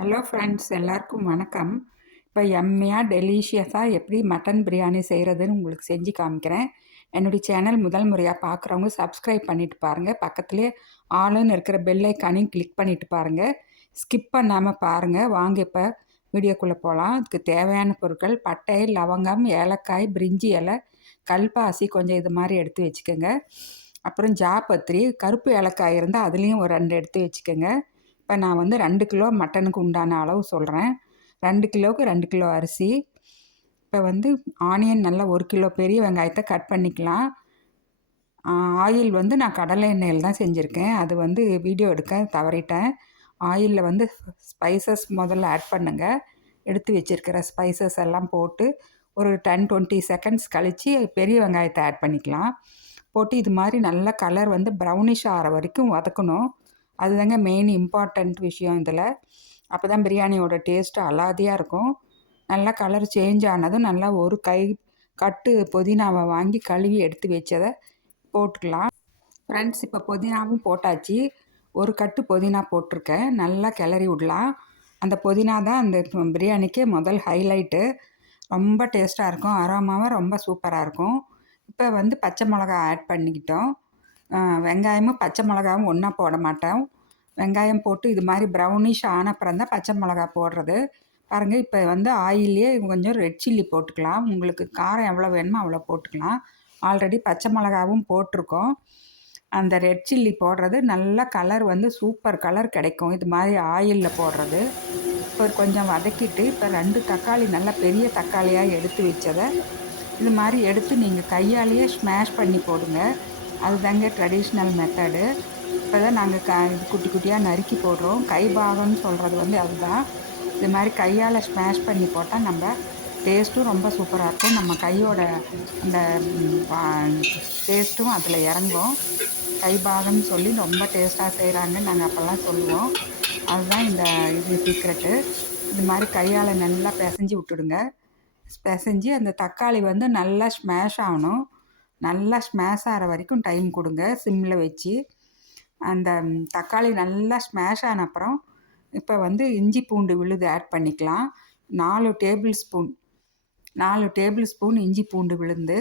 Hello friends, எல்லாருக்கும் வணக்கம். இப்போ எம்மியாக டெலிஷியஸாக எப்படி மட்டன் பிரியாணி செய்கிறதுன்னு உங்களுக்கு செஞ்சு காமிக்கிறேன். என்னுடைய சேனல் முதல் முறையாக பார்க்குறவங்க சப்ஸ்கிரைப் பண்ணிவிட்டு பாருங்கள். பக்கத்துலேயே ஆளுன்னு இருக்கிற பெல் ஐக்கானையும் கிளிக் பண்ணிவிட்டு பாருங்கள். ஸ்கிப் பண்ணாமல் பாருங்கள். வாங்க இப்போ வீடியோக்குள்ளே போகலாம். அதுக்கு தேவையான பொருட்கள்: பட்டை, லவங்கம், ஏலக்காய், பிரிஞ்சி இலை, கல்பாசி கொஞ்சம் இது மாதிரி எடுத்து வச்சுக்கோங்க. அப்புறம் ஜாப்பத்திரி, கருப்பு ஏலக்காய் இருந்தால் அதுலேயும் ஒரு 2 எடுத்து வச்சுக்கோங்க. இப்போ நான் வந்து 2 கிலோ மட்டனுக்கு உண்டான அளவு சொல்கிறேன். 2 கிலோவுக்கு 2 கிலோ அரிசி. இப்போ வந்து ஆனியன் நல்லா 1 கிலோ பெரிய வெங்காயத்தை கட் பண்ணிக்கலாம். ஆயில் வந்து நான் கடலை எண்ணெயில் தான் செஞ்சுருக்கேன். அது வந்து வீடியோ எடுக்க தவறிட்டேன். ஆயிலில் வந்து ஸ்பைசஸ் முதல்ல ஆட் பண்ணுங்கள். எடுத்து வச்சுருக்கிற ஸ்பைசஸ் எல்லாம் போட்டு ஒரு 10-20 செகண்ட்ஸ் கழித்து பெரிய வெங்காயத்தை ஆட் பண்ணிக்கலாம். போட்டு இது மாதிரி நல்லா கலர் வந்து ப்ரௌனிஷ் ஆகிற வரைக்கும் வதக்கணும். அதுதாங்க மெயின் இம்பார்ட்டண்ட் விஷயம் இதில். அப்போ தான் பிரியாணியோட டேஸ்ட்டு அலாதியாக இருக்கும். நல்லா கலர் சேஞ்ச் ஆனதும் நல்லா ஒரு கை கட்டு புதினாவை வாங்கி கழுவி எடுத்து வச்சதை போட்டுக்கலாம். ஃப்ரெண்ட்ஸ், இப்போ புதினாவும் போட்டாச்சு. ஒரு கட்டு புதினா போட்டிருக்கேன். நல்லா கிளறி விடலாம். அந்த புதினா தான் அந்த பிரியாணிக்கு முதல் ஹைலைட்டு. ரொம்ப டேஸ்ட்டாக இருக்கும். அரோமாவும் ரொம்ப சூப்பராக இருக்கும். இப்போ வந்து பச்சை மிளகா ஆட் பண்ணிக்கிட்டோம். வெங்காயமும் பச்சை மிளகாவும் ஒன்றா போட மாட்டோம். வெங்காயம் போட்டு இது மாதிரி ப்ரௌனிஷ் ஆன அப்புறம் தான் பச்சை மிளகா போடுறது. பாருங்கள், இப்போ வந்து ஆயிலே கொஞ்சம் ரெட் சில்லி போட்டுக்கலாம். உங்களுக்கு காரம் எவ்வளோ வேணுமோ அவ்வளோ போட்டுக்கலாம். ஆல்ரெடி பச்சை மிளகாவும் போட்டிருக்கோம். அந்த ரெட் சில்லி போடுறது நல்ல கலர் வந்து சூப்பர் கலர் கிடைக்கும் இது மாதிரி ஆயிலில் போடுறது. இப்போ கொஞ்சம் வதக்கிட்டு இப்போ 2 தக்காளி நல்லா பெரிய தக்காளியாக எடுத்து வச்சதை இது மாதிரி எடுத்து நீங்கள் கையாலேயே ஸ்மாஷ் பண்ணி போடுங்க. அதுதாங்க ட்ரெடிஷ்னல் மெத்தடு. இப்போ தான் நாங்கள் இது குட்டி குட்டியாக நறுக்கி போடுறோம். கை பாகம்னு சொல்கிறது வந்து அதுதான். இது மாதிரி கையால் ஸ்மாஷ் பண்ணி போட்டால் நம்ம டேஸ்ட்டும் ரொம்ப சூப்பராக இருக்கும். நம்ம கையோட அந்த டேஸ்ட்டும் அதில் இறங்கும். கை பாகம்னு சொல்லி ரொம்ப டேஸ்ட்டாக செய்கிறாங்கன்னு நாங்கள் அப்போல்லாம் சொல்லுவோம். அதுதான் இந்த இது சீக்ரெட்டு. இது மாதிரி கையால் நல்லா பிசைஞ்சு விட்டுடுங்க. பிசைஞ்சு அந்த தக்காளி வந்து நல்லா ஸ்மாஷ் ஆகணும். நல்லா ஸ்மாஷ் ஆகிற வரைக்கும் டைம் கொடுங்க சிம்மில் வச்சு. அந்த தக்காளி நல்லா ஸ்மாஷ் ஆன அப்புறம் இப்போ வந்து இஞ்சி பூண்டு விழுது ஆட் பண்ணிக்கலாம். 4 டேபிள் ஸ்பூன் இஞ்சி பூண்டு விழுந்து.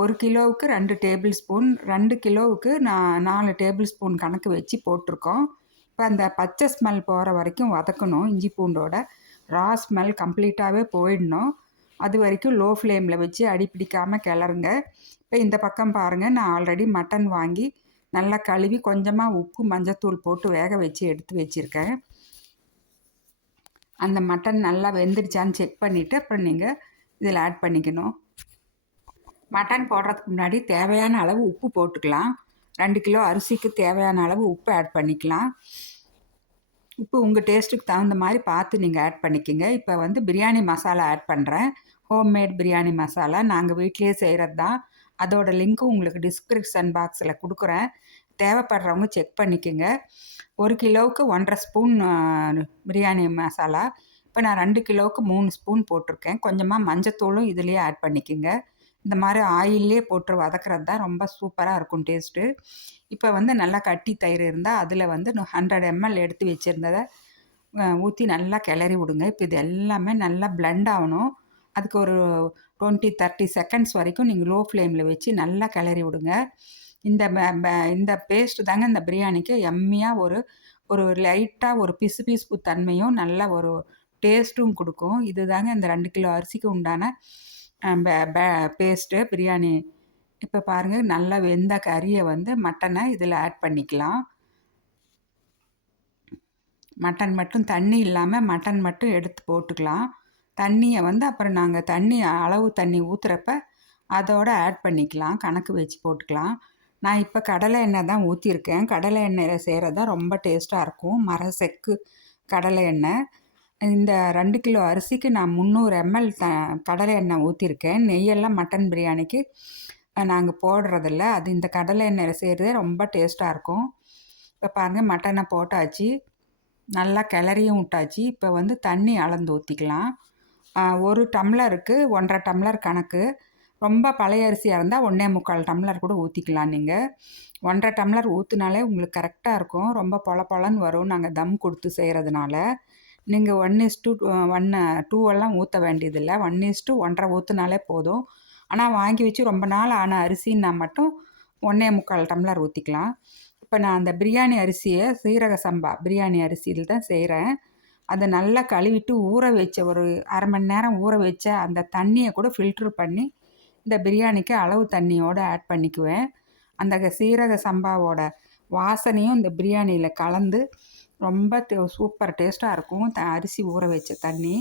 1 கிலோவுக்கு 2 டேபிள் ஸ்பூன், 2 கிலோவுக்கு நான் 4 டேபிள் ஸ்பூன் கணக்கு வச்சு போட்டிருக்கோம். இப்போ அந்த பச்சை ஸ்மெல் போகிற வரைக்கும் வதக்கணும். இஞ்சி பூண்டோட ரா ஸ்மெல் கம்ப்ளீட்டாகவே போயிடணும். அது வரைக்கும் லோ ஃப்ளேமில் வச்சு அடி பிடிக்காமல் கிளறுங்க. இப்போ இந்த பக்கம் பாருங்கள், நான் ஆல்ரெடி மட்டன் வாங்கி நல்லா கழுவி கொஞ்சமாக உப்பு மஞ்சத்தூள் போட்டு வேக வச்சு எடுத்து வச்சுருக்கேன். அந்த மட்டன் நல்லா வெந்துடுச்சான்னு செக் பண்ணிவிட்டு அப்புறம் நீங்கள் இதில் ஆட் பண்ணிக்கணும். மட்டன் போடுறதுக்கு முன்னாடி தேவையான அளவு உப்பு போட்டுக்கலாம். 2 கிலோ அரிசிக்கு தேவையான அளவு உப்பு ஆட் பண்ணிக்கலாம். உப்பு உங்கள் டேஸ்ட்டுக்கு தகுந்த மாதிரி பார்த்து நீங்கள் ஆட் பண்ணிக்கோங்க. இப்போ வந்து பிரியாணி மசாலா ஆட் பண்ணுறேன். ஹோம்மேட் பிரியாணி மசாலா நாங்கள் வீட்லேயே செய்கிறது தான். அதோட லிங்க்கும் உங்களுக்கு டிஸ்கிரிப்ஷன் பாக்ஸில் கொடுக்குறேன். தேவைப்படுறவங்க செக் பண்ணிக்கோங்க. 1 கிலோவுக்கு 1.5 ஸ்பூன் பிரியாணி மசாலா. இப்போ நான் 2 கிலோவுக்கு 3 ஸ்பூன் போட்டிருக்கேன். கொஞ்சமாக மஞ்சத்தூளும் இதுலேயே ஆட் பண்ணிக்கோங்க. இந்த மாதிரி ஆயிலே போட்டு வதக்கிறது தான் ரொம்ப சூப்பராக இருக்கும் டேஸ்ட்டு. இப்போ வந்து நல்லா கட்டி தயிர் இருந்தால் அதில் வந்து 100 ml எடுத்து வச்சுருந்ததை ஊற்றி நல்லா கிளறி விடுங்க. இப்போ இது எல்லாமே நல்லா பிளெண்ட் ஆகணும். அதுக்கு ஒரு 20-30 செகண்ட்ஸ் வரைக்கும் நீங்கள் லோ ஃப்ளேமில் வச்சு நல்லா கிளறி விடுங்க. இந்த பேஸ்ட்டு தாங்க இந்த பிரியாணிக்கு எம்மியாக ஒரு லைட்டாக ஒரு பிசு தன்மையும் நல்ல ஒரு டேஸ்ட்டும் கொடுக்கும். இது தாங்க இந்த 2 கிலோ அரிசிக்கு உண்டான பேஸ்ட்டு பிரியாணி. இப்போ பாருங்கள், நல்லா வெந்த கறியை வந்து மட்டனை இதில் ஆட் பண்ணிக்கலாம். மட்டன் மட்டும் தண்ணி இல்லாமல் மட்டன் மட்டும் எடுத்து போட்டுக்கலாம். தண்ணியை வந்து அப்புறம் நாங்கள் அளவு தண்ணி ஊற்றுறப்ப அதோடு ஆட் பண்ணிக்கலாம். கணக்கு வச்சு போட்டுக்கலாம். நான் இப்போ கடலை எண்ணெய் தான் ஊற்றிருக்கேன். கடலை எண்ணெயில் செய்கிறது தான் ரொம்ப டேஸ்ட்டாக இருக்கும். மரச்செக்கு கடலை எண்ணெய். இந்த 2 கிலோ அரிசிக்கு நான் 300 ml கடலை எண்ணெய் ஊற்றிருக்கேன். நெய்யெல்லாம் மட்டன் பிரியாணிக்கு நாங்கள் போடுறதில்ல. அது இந்த கடலை எண்ணெயில் செய்கிறதே ரொம்ப டேஸ்ட்டாக இருக்கும். இப்போ பாருங்கள், மட்டனை போட்டாச்சு, நல்லா கிளறியும் விட்டாச்சு. இப்போ வந்து தண்ணி அளந்து ஊற்றிக்கலாம். 1 டம்ளருக்கு 1.5 டம்ளர் கணக்கு. ரொம்ப பழைய அரிசியாக இருந்தால் 1.25 டம்ளர் கூட ஊற்றிக்கலாம். நீங்கள் 1.5 டம்ளர் ஊற்றினாலே உங்களுக்கு கரெக்டாக இருக்கும். ரொம்ப பொல பொலன்னு வரும் நாங்கள் தம் கொடுத்து செய்கிறதுனால. நீங்கள் 1:2 எல்லாம் ஊற்ற வேண்டியதில்லை. 1:1.5 ஊற்றினாலே போதும். ஆனால் வாங்கி வச்சு ரொம்ப நாள் ஆன அரிசின்னா மட்டும் 1.25 டம்ளர் ஊற்றிக்கலாம். இப்போ நான் அந்த பிரியாணி அரிசியை சீரக சம்பா பிரியாணி அரிசியில் தான் செய்கிறேன். அதை நல்லா கழுவிட்டு ஊற வச்ச ஒரு 1/2 மணி நேரம் ஊற வச்ச அந்த தண்ணியை கூட ஃபில்ட்ரு பண்ணி இந்த பிரியாணிக்கு அளவு தண்ணியோடு ஆட் பண்ணிக்குவேன். அந்த சீரக சம்பாவோட வாசனையும் இந்த பிரியாணியில் கலந்து ரொம்ப சூப்பர் டேஸ்ட்டாக இருக்கும். அரிசி ஊற வச்ச தண்ணி.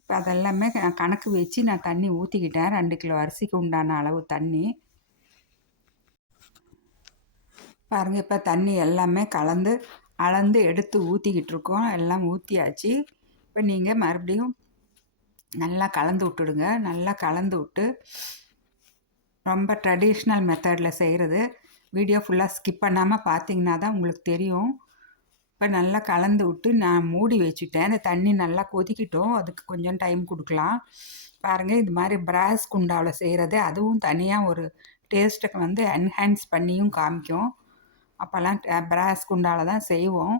இப்போ அதெல்லாமே கணக்கு வச்சு நான் தண்ணி ஊற்றிக்கிட்டேன். 2 கிலோ அரிசிக்கு உண்டான அளவு தண்ணி. பாருங்கள், இப்போ தண்ணி எல்லாமே கலந்து அளந்து எடுத்து ஊற்றிக்கிட்டு இருக்கோம். எல்லாம் ஊற்றியாச்சு. இப்போ நீங்கள் மறுபடியும் நல்லா கலந்து விட்டுடுங்க. நல்லா கலந்து விட்டு ரொம்ப ட்ரெடிஷ்னல் மெத்தடில் செய்கிறது. வீடியோ ஃபுல்லாக ஸ்கிப் பண்ணாமல் பார்த்தீங்கன்னா தான் உங்களுக்கு தெரியும். இப்போ நல்லா கலந்து விட்டு நான் மூடி வச்சுட்டேன். அந்த தண்ணி நல்லா கொதிக்கிட்டோம். அதுக்கு கொஞ்சம் டைம் கொடுக்கலாம். பாருங்கள், இது மாதிரி பிராஸ் குண்டாவில் செய்கிறது அதுவும் தனியாக ஒரு டேஸ்ட்டுக்கு வந்து என்ஹான்ஸ் பண்ணியும் காமிக்கும். அப்போல்லாம் பிராஸ் குண்டாவில் தான் செய்வோம்.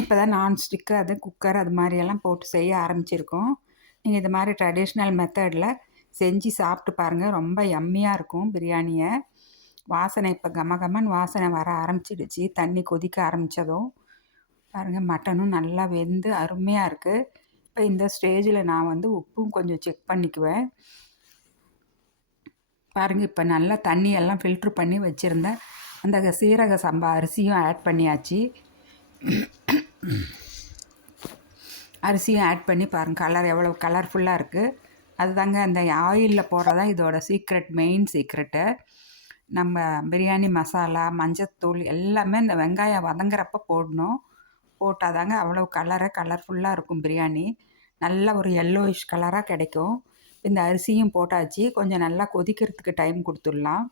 இப்போ தான் நான்ஸ்டிக்கு அது குக்கர் அது மாதிரியெல்லாம் போட்டு செய்ய ஆரம்பிச்சிருக்கோம். நீங்கள் இது மாதிரி ட்ரெடிஷ்னல் மெத்தடில் செஞ்சு சாப்பிட்டு பாருங்கள். ரொம்ப யம்மியாக இருக்கும் பிரியாணியை. வாசனை இப்போ கமகமன்னு வாசனை வர ஆரம்பிச்சிடுச்சு. தண்ணி கொதிக்க ஆரம்பித்ததும் பாருங்கள், மட்டனும் நல்லா வெந்து அருமையாக இருக்குது. இப்போ இந்த ஸ்டேஜில் நான் வந்து உப்பும் கொஞ்சம் செக் பண்ணிக்குவேன். பாருங்கள், இப்போ நல்லா தண்ணியெல்லாம் ஃபில்ட்ரு பண்ணி வச்சுருந்தேன். அந்த சீரக சம்பா அரிசியும் ஆட் பண்ணியாச்சு. அரிசியும் ஆட் பண்ணி பாருங்கள், கலர் எவ்வளோ கலர்ஃபுல்லாக இருக்குது. அதுதாங்க அந்த ஆயிலில் போடுறதான் இதோட சீக்ரெட், மெயின் சீக்ரெட்டு. நம்ம பிரியாணி மசாலா, மஞ்சத்தூள் எல்லாமே இந்த வெங்காயம் வதங்குறப்ப போடணும். போட்டால் தாங்க அவ்வளோ கலர்ஃபுல்லாக இருக்கும் பிரியாணி. நல்ல ஒரு எல்லோயிஷ் கலராக கிடைக்கும். இந்த அரிசியும் போட்டாச்சு. கொஞ்சம் நல்லா கொதிக்கிறதுக்கு டைம் கொடுத்துடலாம்.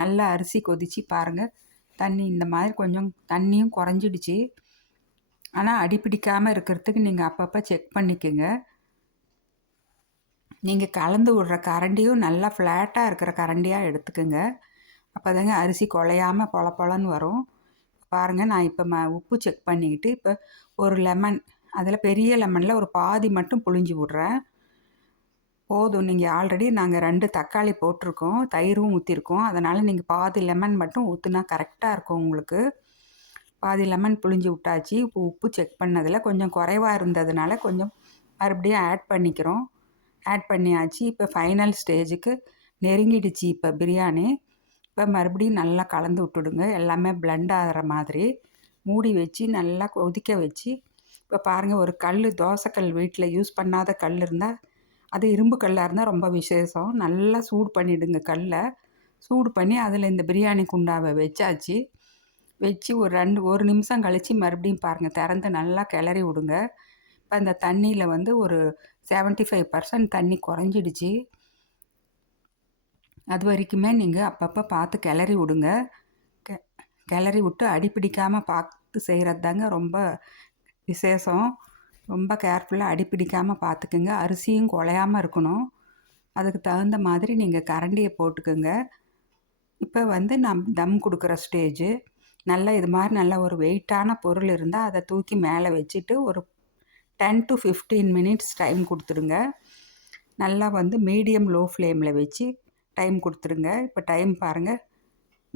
நல்லா அரிசி கொதித்து பாருங்கள், தண்ணி இந்த மாதிரி கொஞ்சம் தண்ணியும் குறைஞ்சிடுச்சு. ஆனால் அடிப்பிடிக்காமல் இருக்கிறதுக்கு நீங்கள் அப்பப்போ செக் பண்ணிக்கோங்க. நீங்கள் கலந்து விடுற கரண்டியும் நல்லா ஃப்ளாட்டாக இருக்கிற கரண்டியாக எடுத்துக்கோங்க. அப்போ தாங்க அரிசி குழையாமல் பொல பொலன்னு வரும். பாருங்கள், நான் இப்போ உப்பு செக் பண்ணிக்கிட்டு இப்போ ஒரு லெமன், அதில் பெரிய லெமனில் ஒரு பாதி மட்டும் புழிஞ்சு விட்றேன். போதும். நீங்கள் ஆல்ரெடி நாங்கள் 2 தக்காளி போட்டிருக்கோம், தயிரும் ஊற்றிருக்கோம். அதனால் நீங்கள் பாதி லெமன் மட்டும் ஊற்றுனா கரெக்டாக இருக்கும் உங்களுக்கு. பாதி லெமன் புழிஞ்சு விட்டாச்சு. இப்போ உப்பு செக் பண்ணதில் கொஞ்சம் குறைவாக இருந்ததுனால கொஞ்சம் மறுபடியும் ஆட் பண்ணிக்கிறோம். ஆட் பண்ணியாச்சு. இப்போ ஃபைனல் ஸ்டேஜுக்கு நெருங்கிடுச்சு இப்போ பிரியாணி. இப்போ மறுபடியும் நல்லா கலந்து விட்டுடுங்க. எல்லாமே பிளெண்ட் ஆகிற மாதிரி மூடி வச்சு நல்லா கொதிக்க வச்சு, இப்போ பாருங்கள், ஒரு தோசைக்கல் வீட்டில் யூஸ் பண்ணாத கல் இருந்தால், அது இரும்பு கல்லாக இருந்தால் ரொம்ப விசேஷம். நல்லா சூடு பண்ணிவிடுங்க கல்லை. சூடு பண்ணி அதில் இந்த பிரியாணி குண்டாவை வச்சாச்சு. வச்சு ஒரு நிமிஷம் கழித்து மறுபடியும் பாருங்கள், திறந்து நல்லா கிளறி விடுங்க. இப்போ அந்த தண்ணியில் வந்து ஒரு 75% தண்ணி குறைஞ்சிடுச்சு. அது வரைக்குமே நீங்கள் அப்பப்போ பார்த்து கிளறி விடுங்க. கிளறி விட்டு அடிப்பிடிக்காமல் பார்த்து செய்கிறது தாங்க ரொம்ப விசேஷம். ரொம்ப கேர்ஃபுல்லாக அடிப்பிடிக்காமல் பார்த்துக்குங்க. அரிசியும் குழையாமல் இருக்கணும். அதுக்கு தகுந்த மாதிரி நீங்கள் கரண்டியை போட்டுக்குங்க. இப்போ வந்து நான் தம் கொடுக்குற ஸ்டேஜு. நல்லா இது மாதிரி நல்ல ஒரு வெயிட்டான பொருள் இருந்தால் அதை தூக்கி மேலே வச்சுட்டு ஒரு 10 to 15 மினிட்ஸ் டைம் கொடுத்துருங்க. நல்லா வந்து மீடியம் லோ ஃப்ளேமில் வச்சு டைம் கொடுத்துருங்க. இப்போ டைம் பாருங்கள்,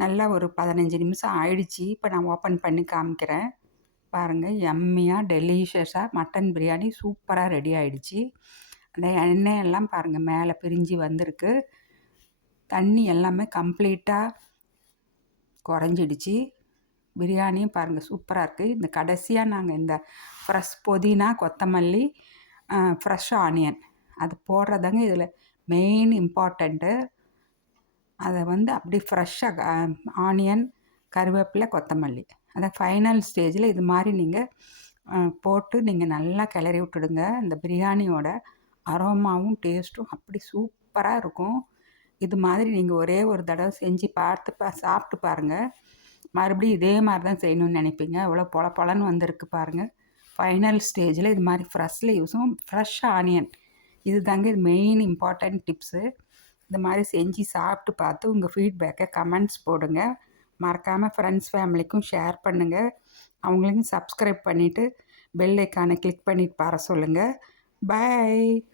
நல்லா ஒரு 15 நிமிஷம் ஆயிடுச்சு. இப்போ நான் ஓப்பன் பண்ணி காமிக்கிறேன். பாருங்கள், யம்மியாக டெலிஷியஸாக மட்டன் பிரியாணி சூப்பராக ரெடி ஆகிடுச்சு. அந்த எண்ணெயெல்லாம் பாருங்கள் மேலே பிரிஞ்சு வந்திருக்கு. தண்ணி எல்லாமே கம்ப்ளீட்டாக குறைஞ்சிடுச்சு. பிரியாணியும் பாருங்கள் சூப்பராக இருக்குது. இந்த கடைசியாக நாங்கள் இந்த ஃப்ரெஷ் புதினா, கொத்தமல்லி, ஃப்ரெஷ் ஆனியன் அது போடுறதாங்க இதில் மெயின் இம்பார்ட்டண்ட்டு. அதை வந்து அப்படி ஃப்ரெஷ்ஷாக ஆனியன், கருவேப்பிலை, கொத்தமல்லி அதை ஃபைனல் ஸ்டேஜில் இது மாதிரி நீங்கள் போட்டு நீங்கள் நல்லா கிளறி விட்டுடுங்க. இந்த பிரியாணியோட அரோமாவும் டேஸ்ட்டும் அப்படி சூப்பராக இருக்கும். இது மாதிரி நீங்கள் ஒரே ஒரு தடவை செஞ்சு சாப்பிட்டு பாருங்கள். மறுபடியும் இதே மாதிரி தான் செய்யணும்னு நினைப்பீங்க. அவ்வளோ பொல பொலன்னு வந்திருக்கு பாருங்கள். ஃபைனல் ஸ்டேஜில் இது மாதிரி ஃப்ரெஷ் ஆனியன் இது தாங்க இது மெயின் இம்பார்ட்டண்ட் டிப்ஸு. இந்த மாதிரி செஞ்சு சாப்பிட்டு பார்த்து உங்கள் ஃபீட்பேக்கை கமெண்ட்ஸ் போடுங்க. மறக்காமல் ஃப்ரெண்ட்ஸ் ஃபேமிலிக்கும் ஷேர் பண்ணுங்கள். அவங்களையும் சப்ஸ்கிரைப் பண்ணிவிட்டு பெல் ஐக்கானை கிளிக் பண்ணிட்டு பார சொல்லுங்கள். பாய்.